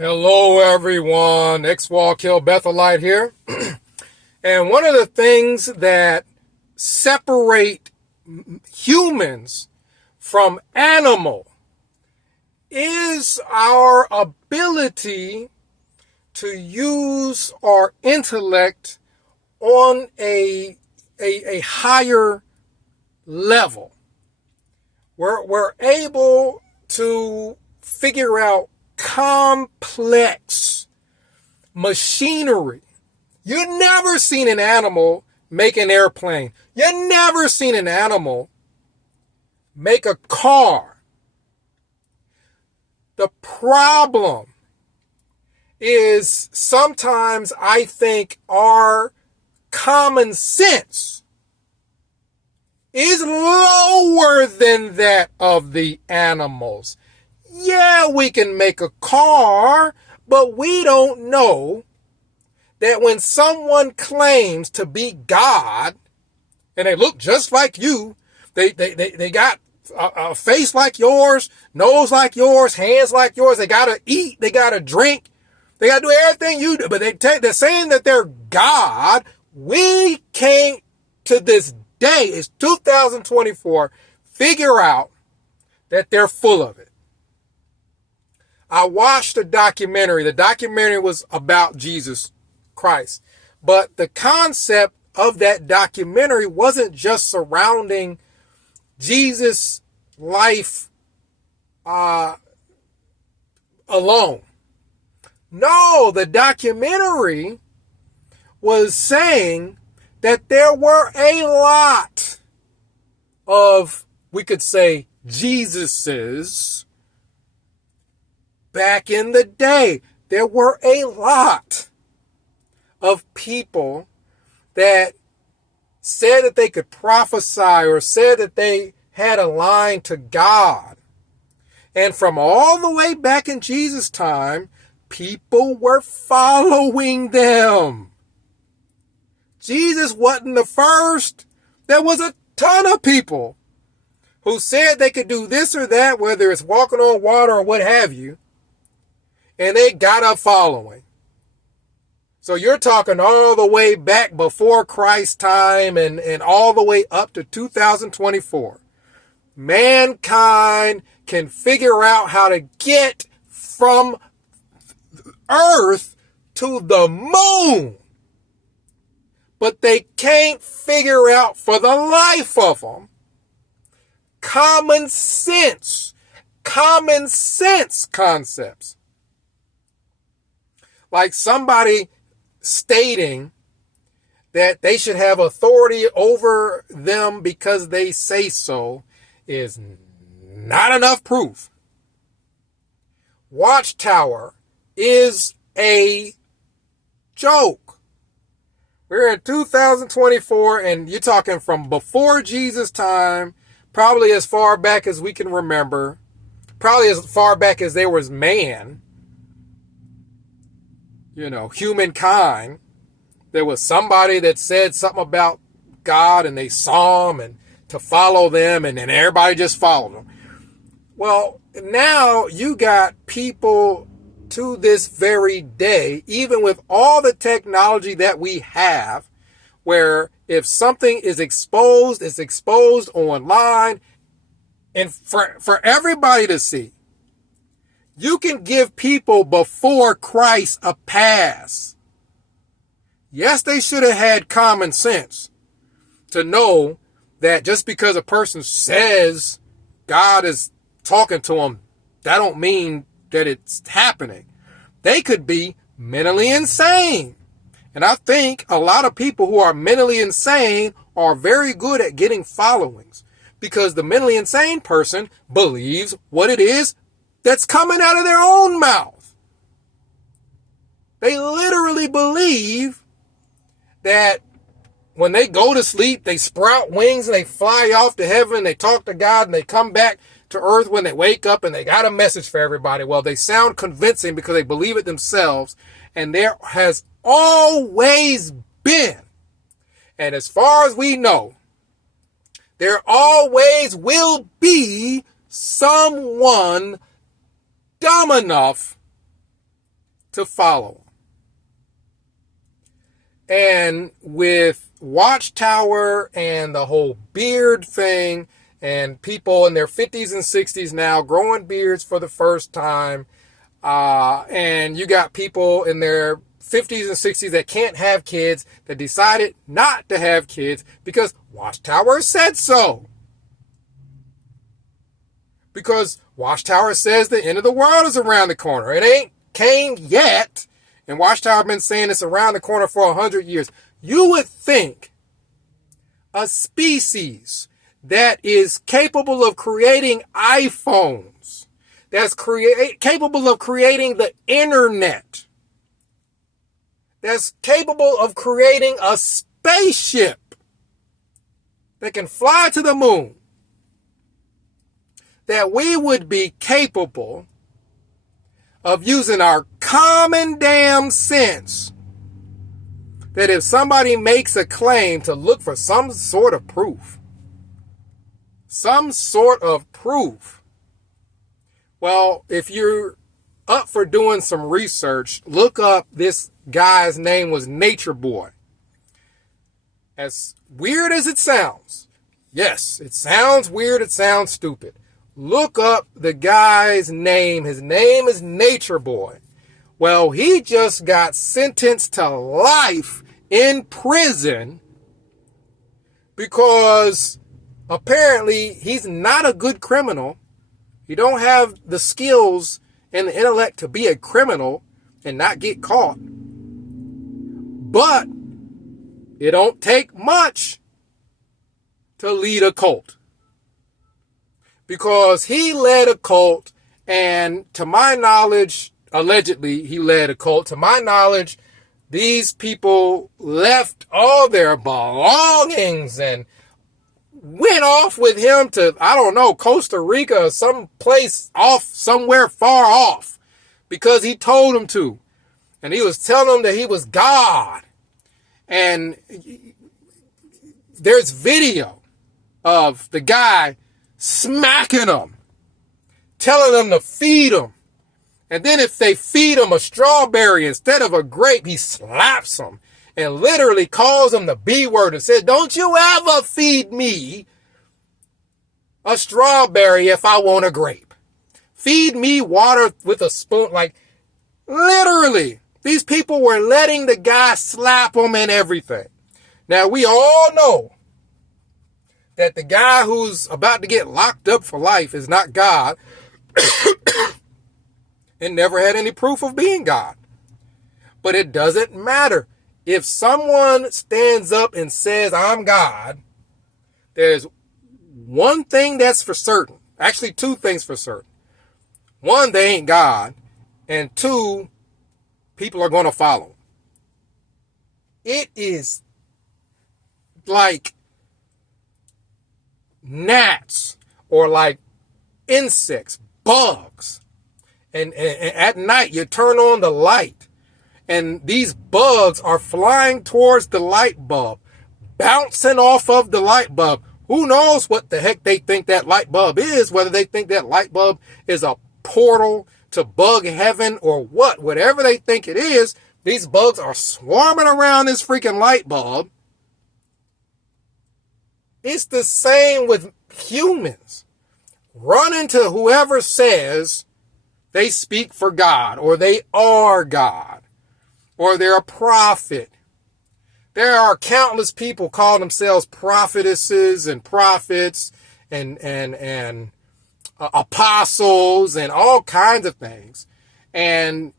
Hello, everyone. X-Wall-Kill Bethelite here. And one of the things that separate humans from animal is our ability to use our intellect on a higher level. We're able to figure out complex machinery. You never seen an animal make an airplane. You never seen an animal make a car. The problem is sometimes I think our common sense is lower than that of the animals. Yeah, we can make a car, but we don't know that when someone claims to be God, and they look just like you, they got a face like yours, nose like yours, hands like yours, they gotta eat, they gotta drink, they gotta do everything you do, but they're saying that they're God. We can't, to this day, it's 2024, figure out that they're full of it. I watched a documentary. The documentary was about Jesus Christ. But the concept of that documentary wasn't just surrounding Jesus' life alone. No, the documentary was saying that there were a lot of, we could say, Jesuses back in the day. There were a lot of people that said that they could prophesy or said that they had a line to God. And from all the way back in Jesus' time, people were following them. Jesus wasn't the first. There was a ton of people who said they could do this or that, whether it's walking on water or what have you, and they got up following. So you're talking all the way back before Christ's time and all the way up to 2024. Mankind can figure out how to get from Earth to the moon. But they can't figure out for the life of them common sense concepts. Like somebody stating that they should have authority over them because they say so is not enough proof. Watchtower is a joke. We're in 2024 and you're talking from before Jesus' time, probably as far back as we can remember, probably as far back as there was man. Humankind. There was somebody that said something about God and they saw him and to follow them, and then everybody just followed them. Well, now you got people to this very day, even with all the technology that we have, where if something is exposed, it's exposed online and for everybody to see. You can give people before Christ a pass. Yes, they should have had common sense to know that just because a person says God is talking to them, that don't mean that it's happening. They could be mentally insane. And I think a lot of people who are mentally insane are very good at getting followings because the mentally insane person believes what it is that's coming out of their own mouth. They literally believe that when they go to sleep, they sprout wings and they fly off to heaven, they talk to God, and they come back to earth when they wake up and they got a message for everybody. Well, they sound convincing because they believe it themselves, and there has always been, and as far as we know, there always will be someone dumb enough to follow. And with Watchtower and the whole beard thing, and people in their 50s and 60s now growing beards for the first time, and you got people in their 50s and 60s that can't have kids, that decided not to have kids because Watchtower said so. Because Watchtower says the end of the world is around the corner. It ain't came yet. And Watchtower been saying it's around the corner for 100 years. You would think a species that is capable of creating iPhones, that's capable of creating the internet, that's capable of creating a spaceship that can fly to the moon, that we would be capable of using our common damn sense, that if somebody makes a claim, to look for some sort of proof. Some sort of proof. Well, if you're up for doing some research, look up, this guy's name was Nature Boy. As weird as it sounds, yes, it sounds weird, it sounds stupid. Look up the guy's name. His name is Nature Boy. Well, he just got sentenced to life in prison because apparently he's not a good criminal. He don't have the skills and the intellect to be a criminal and not get caught. But it don't take much to lead a cult. Because he led a cult, and to my knowledge, allegedly he led a cult. To my knowledge, these people left all their belongings and went off with him to, I don't know, Costa Rica or some place off, somewhere far off, because he told them to. And he was telling them that he was God. And there's video of the guy smacking them, telling them to feed them. And then if they feed him a strawberry instead of a grape, he slaps them and literally calls them the B word and said, "Don't you ever feed me a strawberry if I want a grape. Feed me water with a spoon." Like, literally, these people were letting the guy slap them and everything. Now, we all know that the guy who's about to get locked up for life is not God and never had any proof of being God. But it doesn't matter. If someone stands up and says, "I'm God," there's one thing that's for certain. Actually, two things for certain. One, they ain't God. And two, people are going to follow. It is like gnats or like insects, bugs. And at night you turn on the light and these bugs are flying towards the light bulb, bouncing off of the light bulb. Who knows what the heck they think that light bulb is, whether they think that light bulb is a portal to bug heaven or what. Whatever they think it is, these bugs are swarming around this freaking light bulb. It's the same with humans. Run into whoever says they speak for God, or they are God, or they're a prophet. There are countless people call themselves prophetesses and prophets and apostles and all kinds of things. And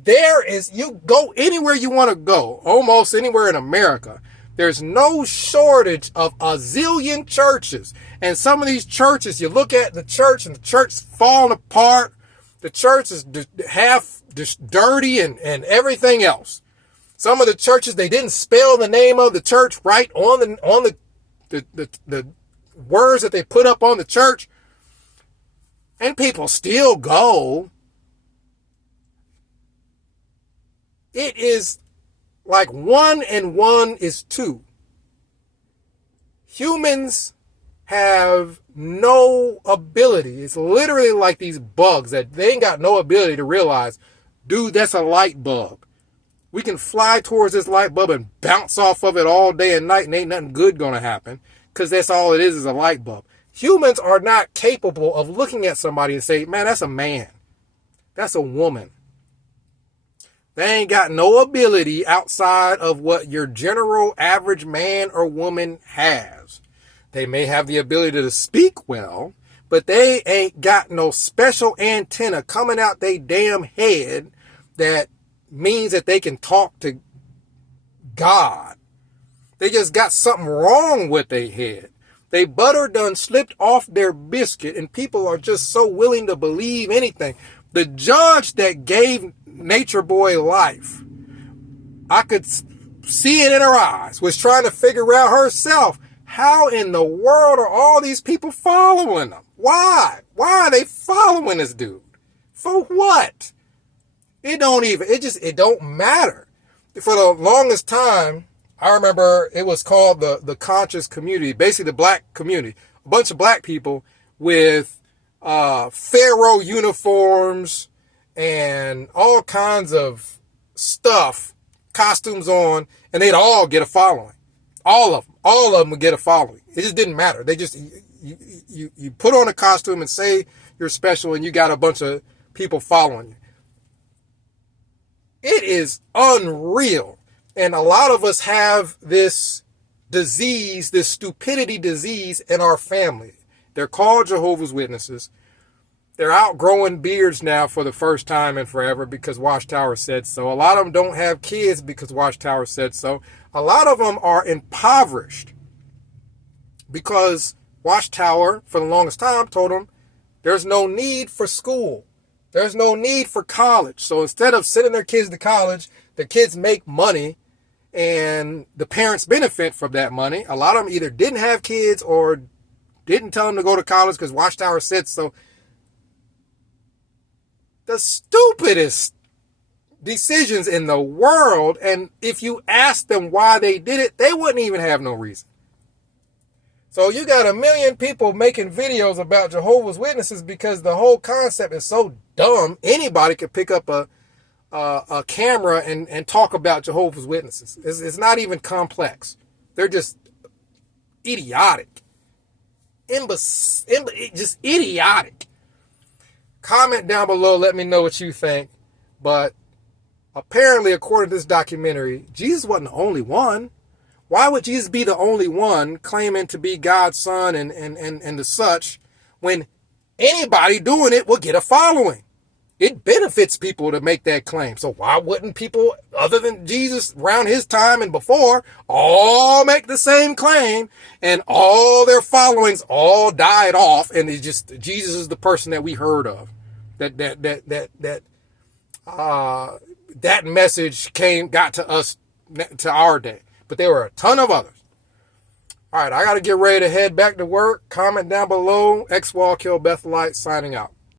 there is, you go anywhere you want to go, almost anywhere in America, there's no shortage of a zillion churches. And some of these churches, you look at the church and the church's falling apart. The church is half dirty and everything else. Some of the churches, they didn't spell the name of the church right on the words that they put up on the church. And people still go. It is like 1 and 1 is 2. Humans have no ability. It's literally like these bugs that they ain't got no ability to realize Dude, that's a light bulb. We can fly towards this light bulb and bounce off of it all day and night, and ain't nothing good going to happen, because that's all it is a light bulb. Humans are not capable of looking at somebody and say, man, that's a man. That's a woman. They ain't got no ability outside of what your general average man or woman has. They may have the ability to speak well, but they ain't got no special antenna coming out they damn head that means that they can talk to God. They just got something wrong with their head. They butter done slipped off their biscuit, and people are just so willing to believe anything. The judge that gave Nature Boy life, I could see it in her eyes, was trying to figure out herself, how in the world are all these people following them? Why? Why are they following this dude? For what? It don't matter. For the longest time, I remember it was called the conscious community, basically the black community. A bunch of black people with pharaoh uniforms and all kinds of stuff, costumes on, and they'd all get a following. All of them would get a following. It just didn't matter. They just, you put on a costume and say you're special, and you got a bunch of people following you. It is unreal. And a lot of us have this disease, this stupidity disease in our family. They're called Jehovah's Witnesses. They're outgrowing beards now for the first time in forever because Watchtower said so. A lot of them don't have kids because Watchtower said so. A lot of them are impoverished because Watchtower, for the longest time, told them there's no need for school. There's no need for college. So instead of sending their kids to college, the kids make money and the parents benefit from that money. A lot of them either didn't have kids or didn't tell them to go to college because Watchtower said so. The stupidest decisions in the world, and if you asked them why they did it, they wouldn't even have no reason. So you got a million people making videos about Jehovah's Witnesses because the whole concept is so dumb. Anybody could pick up a camera and talk about Jehovah's Witnesses. It's not even complex. They're just idiotic. Just idiotic. Comment down below, let me know what you think. But apparently, according to this documentary, Jesus wasn't the only one. Why would Jesus be the only one claiming to be God's son and the such when anybody doing it will get a following? It benefits people to make that claim. So why wouldn't people other than Jesus around his time and before all make the same claim and all their followings all died off and it's just Jesus is the person that we heard of? That message got to us to our day. But there were a ton of others. All right, I got to get ready to head back to work. Comment down below. X Wall Kill Bethelite signing out.